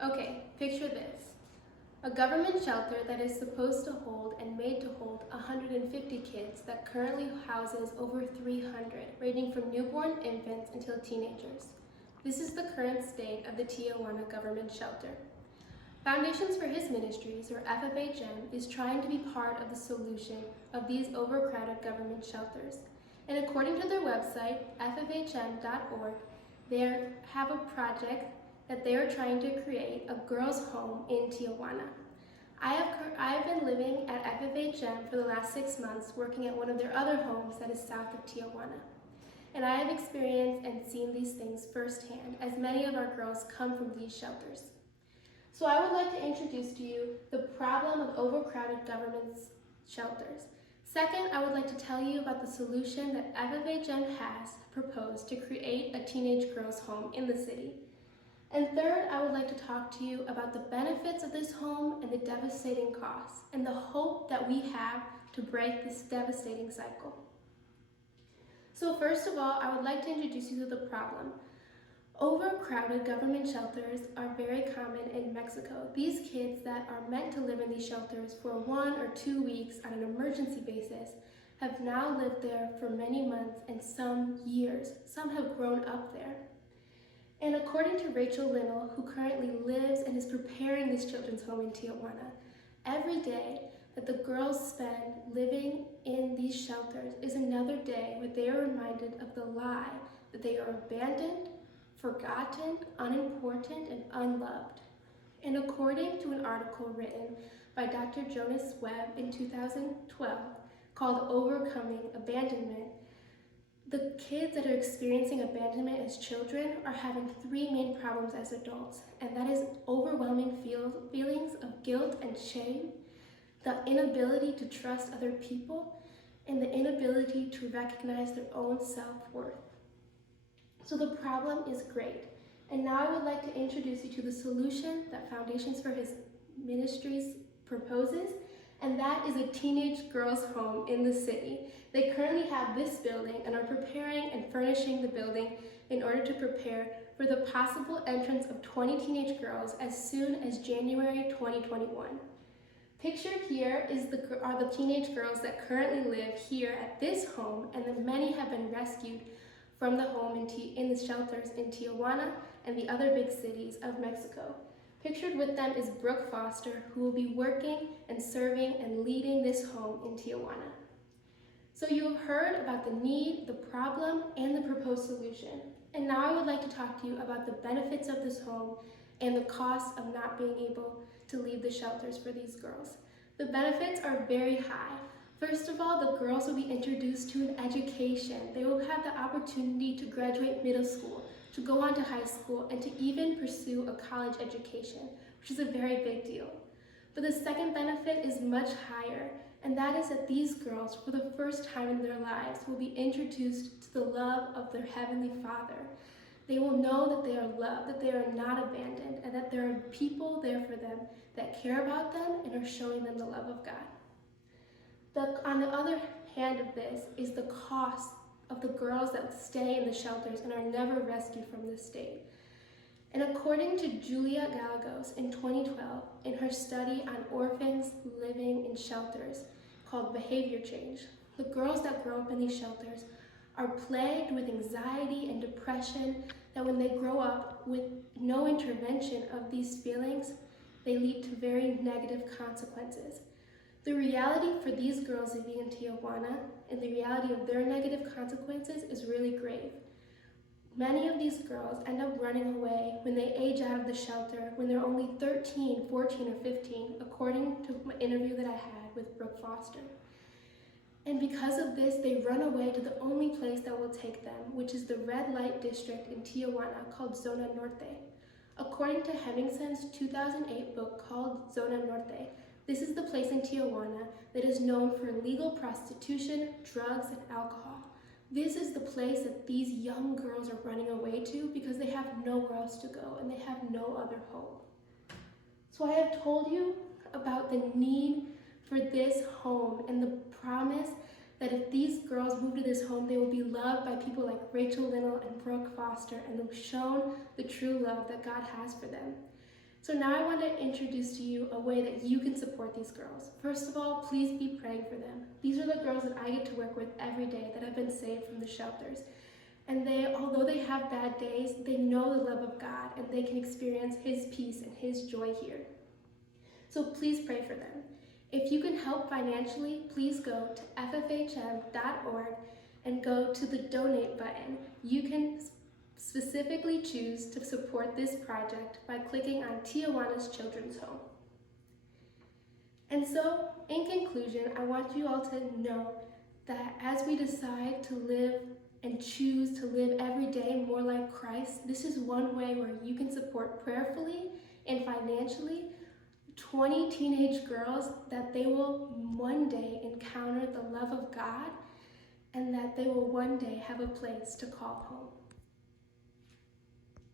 Okay, picture this. A government shelter that is supposed to hold and made to hold 150 kids that currently houses over 300, ranging from newborn infants until teenagers. This is the current state of the Tijuana government shelter. Foundations for His Ministries, or FFHM, is trying to be part of the solution of these overcrowded government shelters. And according to their website, ffhm.org, they have a project that they are trying to create a girls' home in Tijuana. I have been living at FFHM for the last 6 months, working at one of their other homes that is south of Tijuana. And I have experienced and seen these things firsthand, as many of our girls come from these shelters. So I would like to introduce to you the problem of overcrowded government shelters. Second, I would like to tell you about the solution that FFHM has proposed to create a teenage girls' home in the city. And third, I would like to talk to you about the benefits of this home and the devastating costs, and the hope that we have to break this devastating cycle. So first of all, I would like to introduce you to the problem. Overcrowded government shelters are very common in Mexico. These kids that are meant to live in these shelters for 1 or 2 weeks on an emergency basis have now lived there for many months and some years. Some have grown up there. And according to Rachel Linnell, who currently lives and is preparing this children's home in Tijuana, every day that the girls spend living in these shelters is another day where they are reminded of the lie that they are abandoned, forgotten, unimportant, and unloved. And according to an article written by Dr. Jonas Webb in 2012 called Overcoming Abandonment, the kids that are experiencing abandonment as children are having 3 main problems as adults, and that is overwhelming feelings of guilt and shame, the inability to trust other people, and the inability to recognize their own self-worth. So the problem is great. And now I would like to introduce you to the solution that Foundations for His Ministries proposes, and that is a teenage girls' home in the city. They currently have this building and are preparing and furnishing the building in order to prepare for the possible entrance of 20 teenage girls as soon as January 2021. Pictured here are the teenage girls that currently live here at this home, and then many have been rescued from the home in the shelters in Tijuana and the other big cities of Mexico. Pictured with them is Brooke Foster, who will be working and serving and leading this home in Tijuana. So you have heard about the need, the problem, and the proposed solution. And now I would like to talk to you about the benefits of this home and the cost of not being able to leave the shelters for these girls. The benefits are very high. First of all, the girls will be introduced to an education. They will have the opportunity to graduate middle school, to go on to high school, and to even pursue a college education, which is a very big deal. But the second benefit is much higher, and that is that these girls, for the first time in their lives, will be introduced to the love of their Heavenly Father. They will know that they are loved, that they are not abandoned, and that there are people there for them that care about them and are showing them the love of God. On the other hand of this is the cost of the girls that stay in the shelters and are never rescued from the state. And according to Julia Gallegos in 2012, in her study on orphans living in shelters called Behavior Change, the girls that grow up in these shelters are plagued with anxiety and depression that when they grow up with no intervention of these feelings, they lead to very negative consequences. The reality for these girls living in Tijuana and the reality of their negative consequences is really grave. Many of these girls end up running away when they age out of the shelter when they're only 13, 14, or 15, according to an interview that I had with Brooke Foster. And because of this, they run away to the only place that will take them, which is the red light district in Tijuana called Zona Norte. According to Hemingson's 2008 book called Zona Norte, this is the place in Tijuana that is known for illegal prostitution, drugs, and alcohol. This is the place that these young girls are running away to because they have nowhere else to go and they have no other hope. So I have told you about the need for this home and the promise that if these girls move to this home, they will be loved by people like Rachel Linnell and Brooke Foster and they'll be shown the true love that God has for them. So now I want to introduce to you a way that you can support these girls. First of all, please be praying for them. These are the girls that I get to work with every day that have been saved from the shelters. And although they have bad days, they know the love of God and they can experience His peace and His joy here. So please pray for them. If you can help financially, please go to ffhm.org and go to the donate button. You can specifically choose to support this project by clicking on Tijuana's Children's Home. And so, in conclusion, I want you all to know that as we decide to live and choose to live every day more like Christ, this is one way where you can support prayerfully and financially 20 teenage girls that they will one day encounter the love of God and that they will one day have a place to call home.